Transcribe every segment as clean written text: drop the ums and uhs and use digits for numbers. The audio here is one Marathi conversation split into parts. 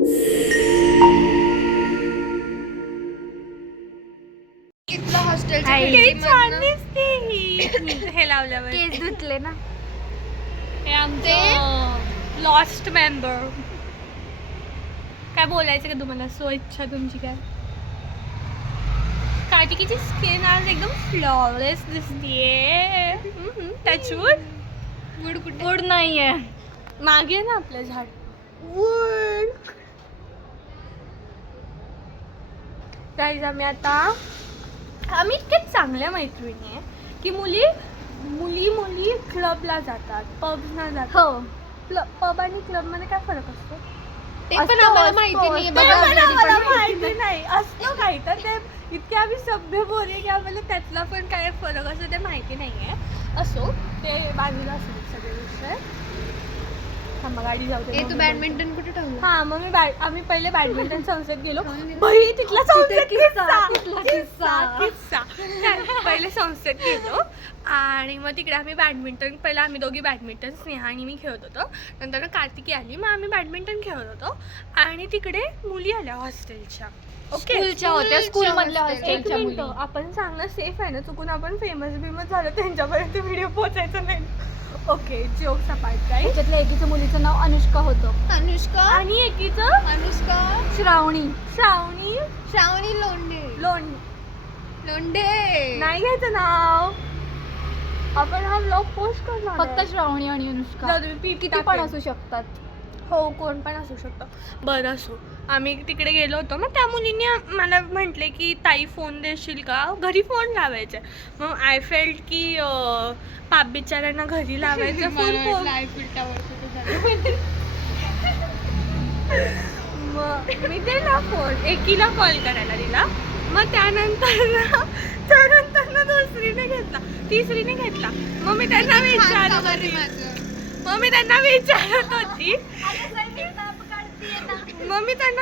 हे लावल्यावर केस धुतले ना. हे आमचे लॉस्ट मेंबर. काय बोलायचं का तुम्हाला? सो इच्छा तुमची काय? कार्तिकीची स्किन आज एकदम फ्लॉलेस दिसतीये. टचवूड. वूड नाहीये, मागे ना आपलं झाड वूड. गाईज आम्ही इतक्या चांगल्या मैत्रिणी आहे की मुली क्लबला जातात, पबला जातात. हो. पब आणि क्लब मध्ये काय फरक असतो ते पण आम्हाला माहिती नाही. मला माहिती नाही असतो काही. तर ते इतके आम्ही सभ्य बोलले की आम्हाला त्यातला पण काय फरक असतो ते माहिती नाहीये. असो, ते बाजूला असो सगळे विषय. गाडी जाऊ दे. तू बॅडमिंटन कुठे ठेवलं? हा, मग आम्ही पहिले बॅडमिंटन संस्थेत गेलो. बाई तिथला किस्सा. पहिले संस्थेत गेलो आणि मग तिकडे आम्ही बॅडमिंटन, पहिला आम्ही दोघी बॅडमिंटन, स्नेहा आणि मी खेळत होतो. नंतर कार्तिकी आली, मग आम्ही बॅडमिंटन खेळत होतो आणि तिकडे मुली आल्या हॉस्टेलच्या. स्कूलच्या होत्या, स्कूल मधल्या हॉस्टेलच्या मुली. आपण चांगलं सेफ आहे ना, चुकून आपण फेमस झालं त्यांच्यापर्यंत व्हिडिओ पोहोचायचा नाही. Okay, jokes apart. त्याच्यातल्या एकीच्या मुलीचं नाव अनुष्का होतं. अनुष्का आणि एकीचं अनुष्का श्रावणी लोंढे नाही घ्यायचं नाव. आपण हा ब्लॉग पोस्ट करणार. फक्त श्रावणी आणि अनुष्का. किती पण असू शकतात. हो, कोण पण असू शकतं. बरं असो, आम्ही तिकडे गेलो होतो. मग त्या मुलीने मला म्हटले की ताई फोन देशील का, घरी फोन लावायचे. मग आय फेल्ट की पाप बिचाऱ्यांना घरी लावायचं फोन. मग मी दिला फोन, एकीला कॉल करायला दिला. मग त्यानंतर दुसरीने घेतला, तिसरीने घेतला. मग मी त्यांना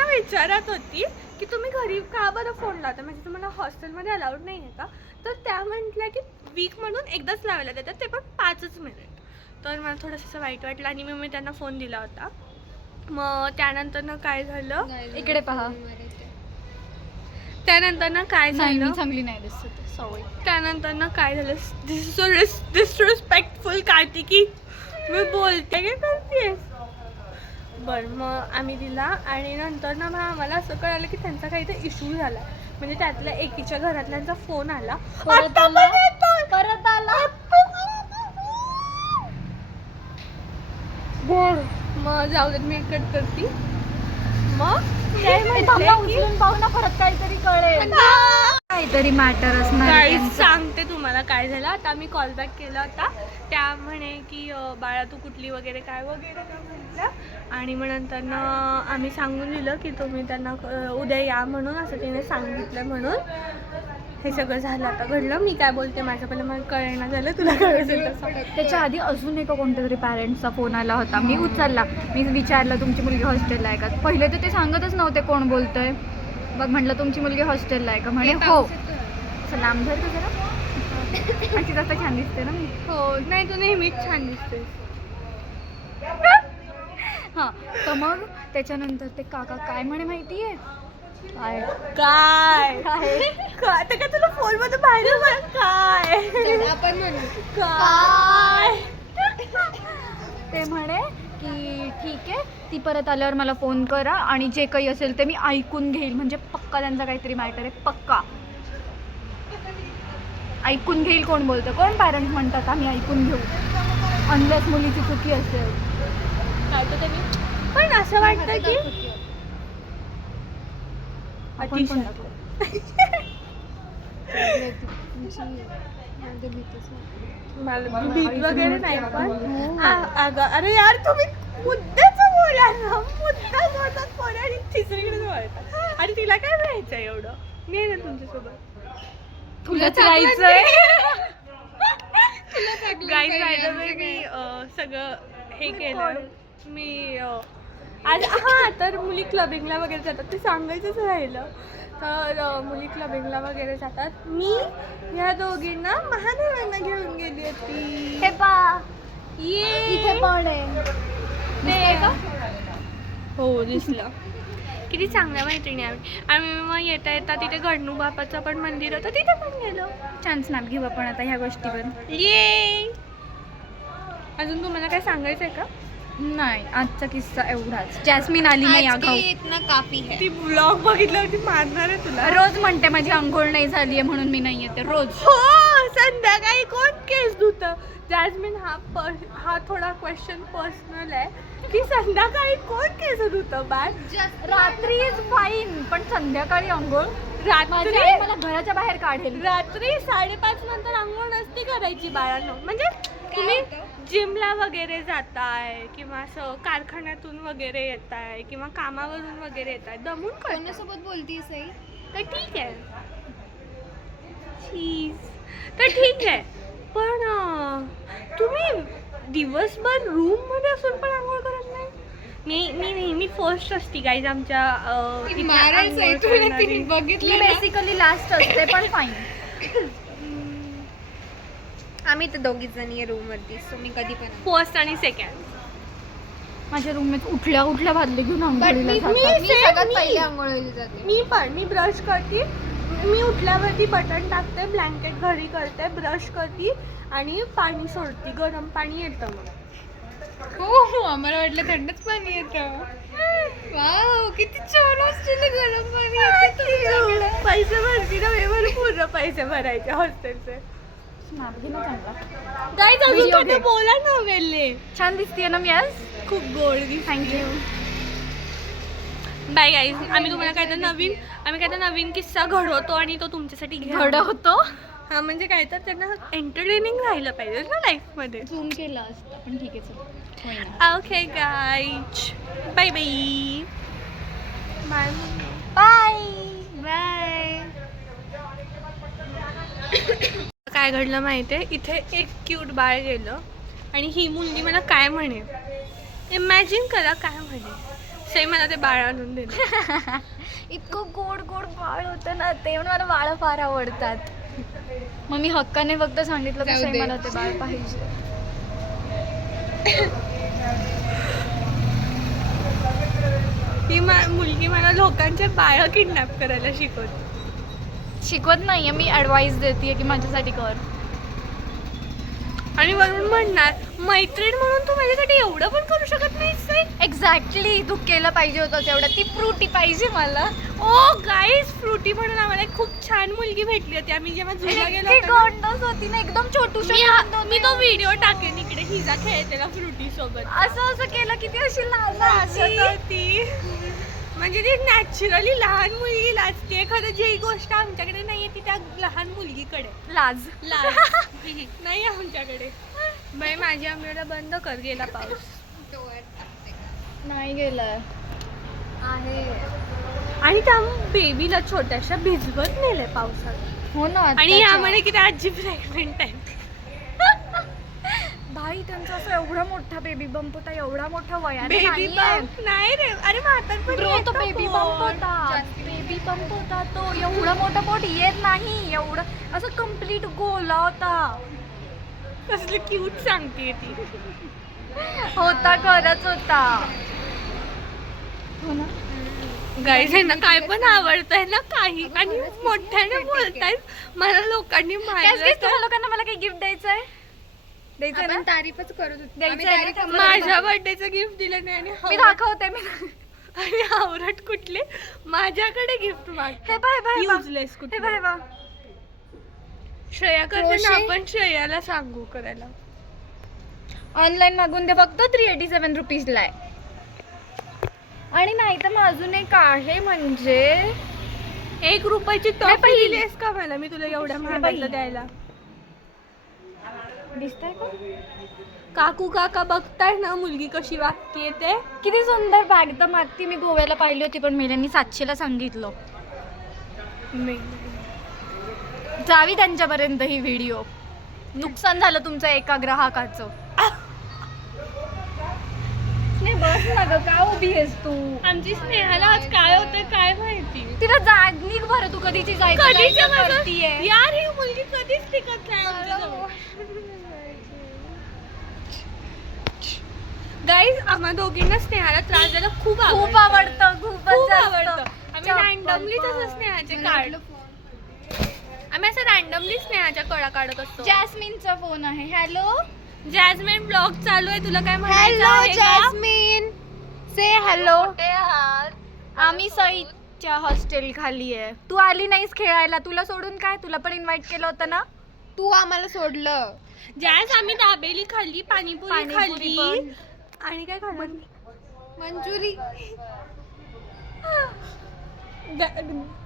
विचारत होती की तुम्ही घरी का बरं फोन लावता, म्हणजे तुम्हाला हॉस्टेलमध्ये अलाउड नाही आहे का? तर त्या म्हटल्या की वीक म्हणून एकदाच लावायला देतात, ते पण 5 मिनिट. तर मला थोडंसं वाईट वाटलं आणि मी त्यांना फोन दिला होता. मग त्यानंतर काय झालं, इकडे पहा. त्यानंतर काय झालं, चांगली नाही दिसत. सॉरी. त्यानंतर काय झालं, डिसरिस्पेक्टफुल कार्तिकी, मी बोलते काय करतेस. बरं, मग आम्ही दिला आणि नंतर ना मग आम्हाला असं कळालं की त्यांचा काहीतरी इश्यू झाला. म्हणजे त्यातल्या एकीच्या घरातल्यांचा फोन आला. परत आला. मग जाऊ देत, मी कट करते. मग उचलून पाहू ना, परत काहीतरी कळेल. काहीतरी मॅटर असणार. सांगते तुम्हाला काय झालं. आता आम्ही कॉल बॅक केला होता. त्या म्हणे की बाळा तू कुठली वगैरे काय म्हटलं. आणि मग नंतर आम्ही सांगून दिलं की तुम्ही त्यांना उद्या या म्हणून, असं तिने सांगितलं. म्हणून हे सगळं झालं. आता घडलं. मी काय बोलते, माझं पहिलं मला कळेना झालं, तुला कळेल तसं. त्याच्या आधी अजून एका कोणत्या तरी पॅरेंट्सचा फोन आला होता. मी उचलला. मी विचारलं तुमची मुलगी हॉस्टेलला आहे का. पहिले तर ते सांगतच नव्हते कोण बोलतंय. बघ म्हटलं तुमची मुलगी हॉस्टेलला आहे का. म्हणे हो. असं लांब धर जरा. अशी जास्त छान दिसते ना मी. हो, नाही तू नेहमीच छान दिसतेस. हां, तर मग त्याच्यानंतर ते काका काय म्हणे माहितीये, काय ते काय तुला फोन मध्ये बाहेर काय आपण म्हणू काय ते म्हणे की ठीक आहे, ती परत आल्यावर मला फोन करा आणि जे काही असेल ते मी ऐकून घेईल. म्हणजे पक्का त्यांचा काहीतरी मॅटर आहे. पक्का ऐकून घेईल. कोण बोलतं, कोण पॅरेंट्स म्हणतात आम्ही ऐकून घेऊ, अनलेस मुलीची चुकी असेल. काय तर त्यांनी पण असं वाटतं की मला भीत वगैरे नाही. पण अरे यार, तुम्ही मुद्द्याचं बोला ना. मुद्दा बोलतात फोन आणि तिसरीकडे बोलतात. आणि तिला काय व्हायचं एवढं. मी आहे ना तुमच्यासोबत. तुलाच राहायचंय. गाईज राहिलं मी सगळं हे केलं. मी आज तर मुली क्लबिंगला वगैरे जातात, ते सांगायचंच राहिलं. तर मुली क्लबिंगला वगैरे जातात. मी ह्या दोघींना महादेवांना घेऊन गेली होती. हे पा, ये इथे पण आहे. ते हो दिसलं. किती चांगल्या मैत्रिणी आम्ही. आम्ही मग येता येता तिथे गडनू बापाचं पण मंदिर होतं, तिथे पण गेलो. छान स्नॅप घेऊ आपण आता ह्या गोष्टीवर. ये अजून तुम्हाला काय सांगायचं आहे का? नाही, आजचा किस्सा एवढाच. जॅस्मिन आली नाही आगाऊ. इतना काफी है. ती ब्लॉग बघितल्यावरती मारणार आहे तुला. रोज म्हणते माझी अंघोळ नाही झाली आहे म्हणून मी नाही येते रोज. हो संध्याकाळी कोण केस धुतं? जॅस्मिन हा थोडा क्वेश्चन पर्सनल आहे की संध्याकाळी कोण केस धुतं बाळ? रात्री इज फाईन, पण संध्याकाळी अंघोळ रात्री मला घराच्या बाहेर काढेल. रात्री 5:30 नंतर अंघोळ नसते करायची बाळांनो. म्हणजे तुम्ही जिमला वगैरे जाताय किंवा असं कारखान्यातून वगैरे येताय किंवा कामावरून वगैरे येताय, दमून करताय, कोणासोबत बोलतीये सई? तर ठीक आहे. तर ठीक आहे, पण तुम्ही दिवसभर रूम मध्ये असून पण आंघोळ करत नाही? मी नेहमी फर्स्ट असती गाईज आमच्या इथे मारायचं आहे आंघोळ तुला, करणारी. तिने मी बघितलं ना. बेसिकली लास्ट असते पण फाईन. आम्ही तर दोघीच जणी रूम वरती, सो मी कधी पण फर्स्ट आणि सेकंड. माझ्या रूममेट उठल्या भादले घेऊन But अंघोळीला मी जातात. सगळ्यात मी- पहिले आंघोळीला जाते. मी ब्रश करते, मी उठल्यावरती बटन टाकते, ब्लँकेट घरी करते, ब्रश करते आणि पाणी सोडते, गरम पाणी येतं मग. हो आम्हाला वाटलं थंडच पाणी येतं. वाव किती छान असते गरम पाणी येतं तुमच्याकडे. पैसे भरती ना वेळेवर पूर्ण पैसे भरायचे हॉस्टेलचे. स्नॅप घे ना चांगला. गाईज अजून Video काय घे. बोला ना वेल्ले. छान दिसतीये ना मी आज. खूप गोड थँक्यू. Bye guys. आम्ही काय तर नवीन किस्सा घडवतो आणि तो तुमच्यासाठी घड होतो. हा म्हणजे काय तर त्यांना एंटरटेनिंग राहिलं पाहिजे ना लाईफ मध्ये. झूम केलं असतं पण ठीक आहे चल होईना. Okay guys, bye bye. Bye bye bye. काय घडलं माहितीये, इथे एक क्यूट बाळ गेलं आणि ही मुलगी मला काय म्हणे, इमॅजिन करा काय म्हणे. सई मला ते बाळ आणून दिलं. इतकं गोड गोड बाळ होतं ना ते, म्हणून मला बाळ फार आवडतात. मग मी हक्काने फक्त सांगितलं की जाऊ सई दे. मला ते बाळ पाहिजे. ही मुलगी मला लोकांचे बाळ किडनॅप करायला शिकवत नाहीये मी, ऍडवाइस देते की माझ्यासाठी कर. आणि वरून म्हणणार मैत्रीण म्हणून तू माझ्यासाठी एवढं पण करू शकत नाहीस सई. एक्झॅक्टली, तू केलं पाहिजे होतं तेवढं. ती फ्रुटी पाहिजे मला. ओ गाईज, फ्रुटी म्हणून आम्हाला एक खूप छान मुलगी भेटली होती. आम्ही जेव्हा झुला गेलो ती होतो ना, गोंडस होती ना एकदम छोटूशी. मी तो व्हिडिओ टाकेन इकडे, हिजा खेळतेला फ्रुटी सोबत. असं केलं की ती अशी लाजत लाजायची. होती. म्हणजे ती नॅचरली लहान मुलगी लाजते. खरं जी गोष्ट आमच्याकडे नाहीये ती त्या लहान मुलगीकडे. लाज. लाज नाही आमच्याकडे. बाई माझी आंब्याला बंद कर, गेला पाऊस. नाही गेलाय. आहे आणि त्या बेबीला छोट्याशा भिजवत नेलंय पावसात. हो ना. आणि यामध्ये किती आजी प्रेग्नेंट आहे. भाई त्यांचा असं एवढा मोठा बेबी बंप होता, एवढा मोठा वयाने बेबी नाहीये. बंप नाही रे, अरे म्हातारपणी Bro, तो येतं बेबी पोट. बंप होता. बेबी बंप होता तो. एवढा मोठा पोट येत नाही. एवढं असं कम्प्लीट गोला होता. कसलं क्यूट सांगते ती. होता खरंच होता. हो ना. गाईज यांना काय पण आवडतंय ना काही, आणि मोठ्याने बोलतायत. मला लोकांनी मारलं तर तुम्हाला लोकांना मला काही गिफ्ट द्यायचंय? द्यायचंय ना? आपण तारीफच करत होतो. द्यायचं आम्ही आहे तारीफ ना? करत माझ्या बर्थडेचं गिफ्ट दिलं नाही आणि मी दाखवते. मी आणि आवरट कुठले माझ्याकडे गिफ्ट हे मागते. बाय बाय युजलेस हे बाय कुठले. बा. श्रेया करते ना, क्रोशे? आपण श्रेयाला सांगू करायला. ऑनलाईन मागून दे फक्त 387 रुपीजला आहे. आणि नाही तर मग अजून एक आहे म्हणजे 1 रुपयाची नाही, टॉफी पहिली. दिलीस का मला मी तुला एवढ्या महागाचं पहिली. द्यायला? दिसतंय का? काकू काका बघताय ना मुलगी कशी वागतीये ते. किती सुंदर बॅग तर मागती. मी गोव्याला पाहिली होती पण मेल्यांनी 700ला सांगितलं. जावी त्यांच्यापर्यंत ही व्हिडिओ. नुकसान झालं तुमचं एका ग्राहकाचं. नाही बस ना ग, का उभी आहेस तू? आमची स्नेहाला आज काय होतंय काय माहिती. तिला निघ बरं, तू कधीची कधीच्या करतीये. यार ही मुलगी कधीच टिकत नाही आमच्याजवळ. गाईज आम्हा दोघींना स्नेहाला त्रास द्यायला खूप खूप आवडतं, खूपच खूप जास्त. आवडतं. आम्ही चप्पल रँडमली पण. तसं स्नेहाचे कार्ड आम्ही असं रँडमली स्नेहाच्या कळा काढत असतो. जॅस्मिनचा फोन आहे. हॅलो जॅस्मिन ब्लॉग चालू आहे, तुला काय म्हणायचं हॅलो आहे का? जॅस्मिन, से हॅलो. आम्ही सईच्या हॉस्टेल खाली आहे. तू आली नाहीस खेळायला, तुला सोडून काय? तुला पण इन्व्हाइट केलं होतं ना. तू आम्हाला सोडलं. जॅस आम्ही दाबेली खाल्ली, पाणीपुरी पाणीपुरी खाल्ली पण. आणि काय खाल्लं? मंचुरी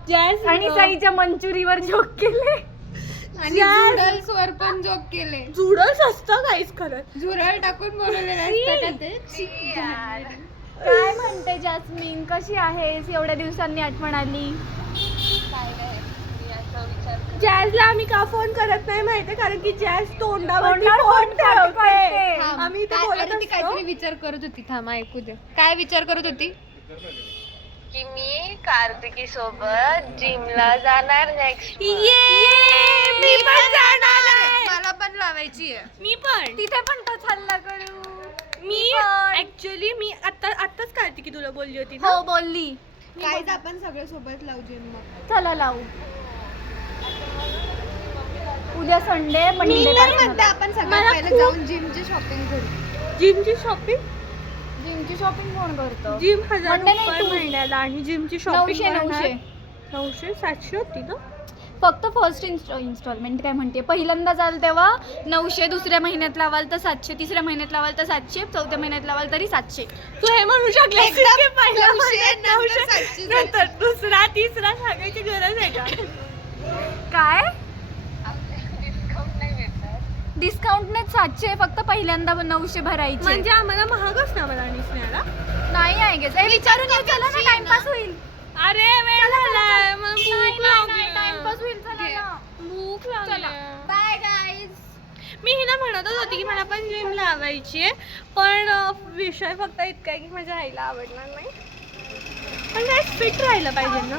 जॅस आणि सईच्या मंचुरीवर जोक केले. आणि झुरल्स वर पण जोक केले. जुडल्स असतं काहीच खरं. झुरळ टाकून बोलवलेलं असतं का ते? काय म्हणते जॅस्मिन, कशी आहेस? एवढ्या दिवसांनी आठवण आली. जॅझला आम्ही का फोन करत नाही माहितीये, कारण की जॅझ तोंडावर तोंडावर फोन ठेवते. ठेवते. थांब. आम्ही इथे काय- बोलत अरे ती असतो. काहीतरी विचार करत होती. थांब ऐकू दे. काय विचार करत होती? की मी कार्तिकी सोबत जिमला जाणार नेक्स्ट मी पण जाणार आहे. मला पण लावायची आहे. मी पण तिथे पण तो चालला करू. मी पण. ऍक्च्युली मी आत्ताच कार्तिकी तुला बोलली होती ना. हो बोलली. काहीच आपण सगळे सोबत लावू जिम मग. चला लावू. उद्या संडे, मी मंडे तर म्हणते आपण मला सगळ्यात पहिले खूप- जाऊन जिमची शॉपिंग करू. जिमची शॉपिंग जिमची शॉपिंग कोण करतं? जिम 1000 Monday नाही, रुपये तू. महिन्याला आणि जिमची शॉपिंग 900 900 700 होती ना. फक्त फर्स्ट इन्स्टॉलमेंट काय म्हणते, पहिल्यांदा जाल तेव्हा 900, दुसऱ्या महिन्यात लावाल तर 700, तिसऱ्या महिन्यात लावाल तर 700, चौथ्या महिन्यात लावाल तरी 700. तू हे म्हणू शकले एकदम 900, नंतर 700. नंतर दुसरा तिसरा सांगायची गरज आहे का? काय डिस्काउंट नाही भेटणार. डिस्काउंट नाही, 700 फक्त पहिल्यांदा 900 भरायचे. म्हणजे आम्हाला महागच ना मला आणि स्नेहाला. नाही आहे गे, विचारून येऊ, चला ना, टाइमपास होईल. अरे वेळ झालाय, मला भूक लागली. टाइमपास होईल, चला घे. ना. भूक लागली. Bye guys. मी हिला म्हणतच होती की मला पण जिम लावायची आहे, पण विषय फक्त इतका आहे की माझ्या आईला आवडणार नाही. पण काय फिट राहिलं पाहिजे ना.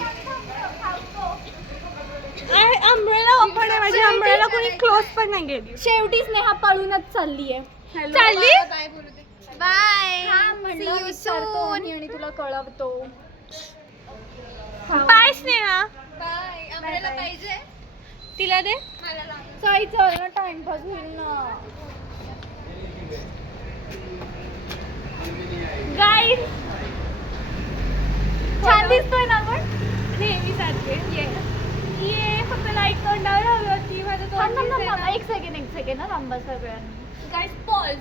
अंब्रेला ओपन आहे माझी, अंब्रेला कोणी क्लोज पण नाही गेली. शेवटी स्नेहा पळूनच चालली आहे. चालली बाय बोलू दे. बाय. म्हणलं विचारतो मी आणि तुला कळवतो. Bye Sneha, bye. आम्हाला पाहिजे. तिला दे. साई चल ना, टाइमपास होईल ना. गाईज छान दिसतोय ना आपण. नेहमी सारखे ये फक्त लाईट तोंडावर हवी होती. माझं थांब, थांब, थांब, थांब. तोंड एक सेकंड ना, थांबा सगळ्यांनी. Guys pause.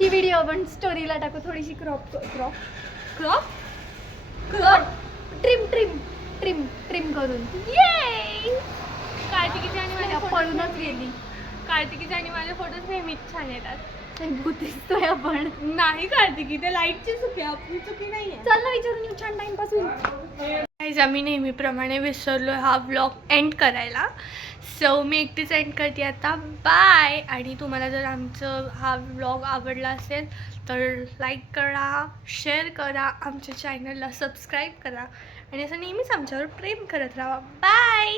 ही व्हिडिओ आपण स्टोरीला टाकू, थोडीशी क्रॉप क्रॉप ट्रिम करून. ये कार्तिकीचे आणि माझ्या पळूनच गेली. कार्तिकीचे आणि माझे फोटोज नेहमीच छान येतात. भूत दिसतोय आपण. नाही कार्तिकी, ते लाईटची चुकी आहे, आपली चुकी नाही आहे. चल ना, विचारून येऊ, छान टाइमपास होईल. गाईज आम्ही नेहमीप्रमाणे विसरलो हा व्लॉग एंड करायला, सो मी एकटीच एंड करते आता. बाय. आणि तुम्हाला जर आमचं हा व्लॉग आवडला असेल तर लाईक करा, शेअर करा, आमच्या चॅनलला सबस्क्राईब करा आणि असं नेहमीच आमच्यावर प्रेम करत राहा. बाय.